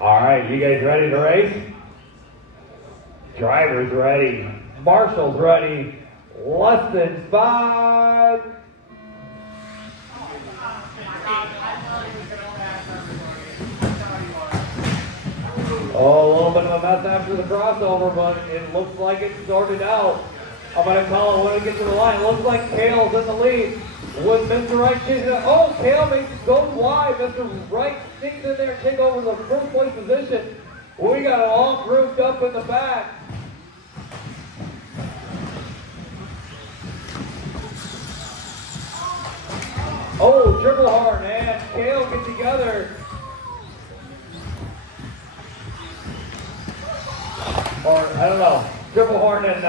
All right, you guys ready to race? Drivers ready. Marshall's ready. Less than 5. Oh, a little bit of a mess after the crossover, but it looks like it's sorted out. I'm going to call it when we get to the line. It looks like Kale's in the lead with Mr. Wright chasing it. Oh, Kale goes wide. Mr. Wright sneaks in there and takes over the first place position. We got it all grouped up in the back. Oh, triple horn and Kale get together. Or, I don't know, triple horn and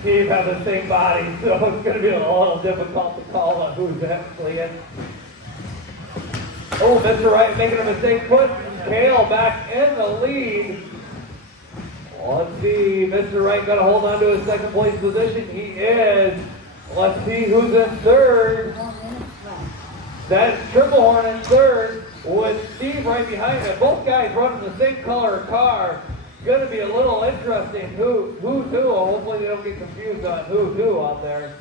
Steve have the same body, so it's going to be a little difficult to call on who's actually in. Oh, Mr. Wright making a mistake, putting Kale back in the lead. Let's see, Mr. Wright going to hold on to his second place position. He is. Let's see who's in third. That's triple horn in third with Steve right behind him. Both guys running the same color car. Going to be a little interesting who's who. Hopefully they don't get confused on who's who out there.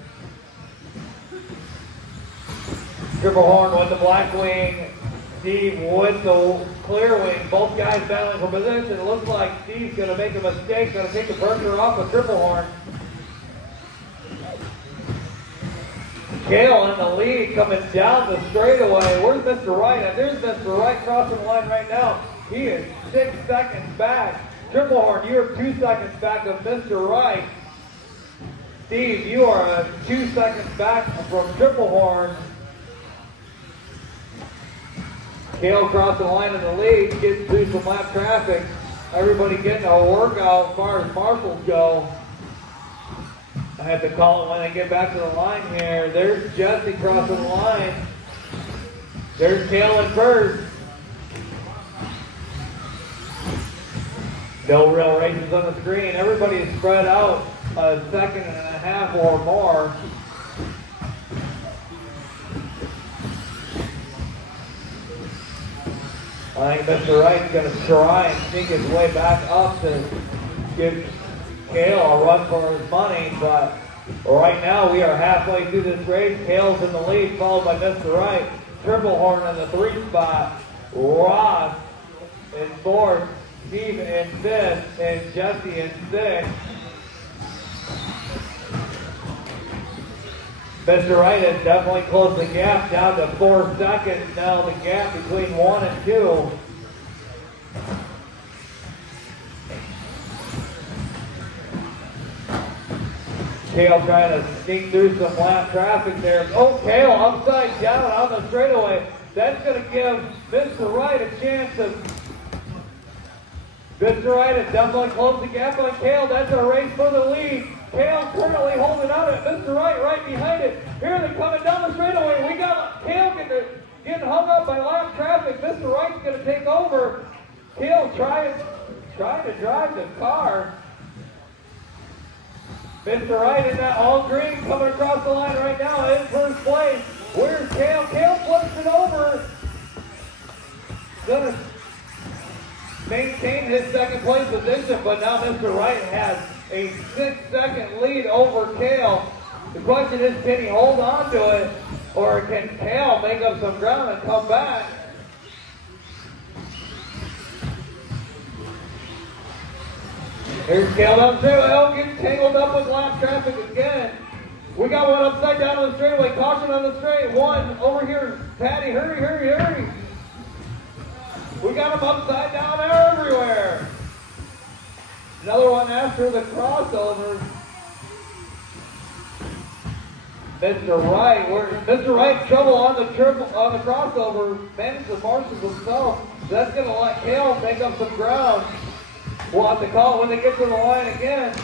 Triple horn with the black wing. Steve with the clear wing. Both guys battling for position. It looks like Steve's going to make a mistake. Going to take the pressure off of triple horn. Kale in the lead coming down the straightaway. Where's Mr. Wright? And there's Mr. Wright crossing the line right now. He is 6 seconds back. Triple horn, you're 2 seconds back of Mr. Wright. Steve, you are 2 seconds back from triple horn. Kale crossing the line in the lead, getting through some lap traffic. Everybody getting a workout as far as marshals go. I have to call it when I get back to the line here. There's Jesse crossing the line. There's Kale in first. No real races on the screen. Everybody is spread out a second and a half or more. I think Mr. Wright's going to try and sneak his way back up to give Kale a run for his money, but right now we are halfway through this race. Kale's in the lead, followed by Mr. Wright. Triple horn in the 3 spot. Ross in 4th. Steve in 5th, and Jesse in 6th. Mr. Wright has definitely closed the gap down to 4 seconds. Now the gap between 1 and 2. Kale trying to sneak through some lap traffic there. Oh, Kale upside down on the straightaway. That's going to give Mr. Wright a chance of. Mr. Wright has definitely closed the gap on Kale. That's a race for the lead. Kale currently holding on to it. Mr. Wright right behind it. Here they're coming down the straightaway. We got Kale getting hung up by lap traffic. Mr. Wright's going to take over. Kale trying to drive the car. Mr. Wright in that all green coming across the line right now in first place. Where's Kale? Kale flips it over. Gonna maintain his second place position, but now Mr. Wright has a 6-second lead over Kale. The question is, can he hold on to it, or can Kale make up some ground and come back? Here's Kale up there. Oh, getting tangled up with lap traffic again. We got one upside down on the straightaway. Caution on the straight. One over here. Patty, hurry, hurry, hurry. We got them upside down everywhere. Another one after the crossover. Mr. Wright, Mr. Wright trouble on the crossover. Managed to marshal himself. That's going to let Kale make up some ground. We'll have to call it when they get to the line again.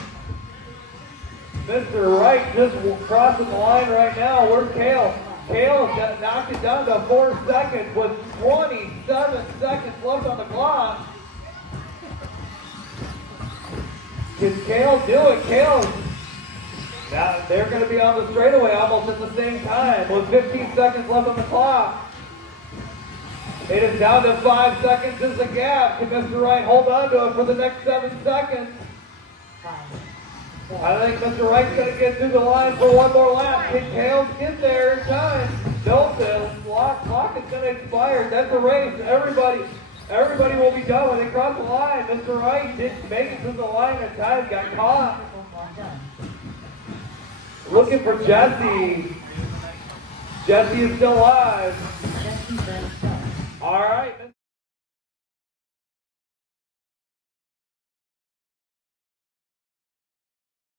Mr. Wright just crossing the line right now. Where's Kale? Kale has knocked it down to 4 seconds with 27 seconds left on the clock. Can Kale do it? Now they're going to be on the straightaway almost at the same time with 15 seconds left on the clock. It is down to 5 seconds is the gap. Can Mr. Wright hold on to it for the next 7 seconds? I think Mr. Wright's going to get through the line for one more lap. Can Kale get there in time? No, the clock is going to expire. That's a race. Everybody will be done when they cross the line. Mr. Wright didn't make it through the line in time. Got caught. Looking for Jesse. Jesse is still alive. All right.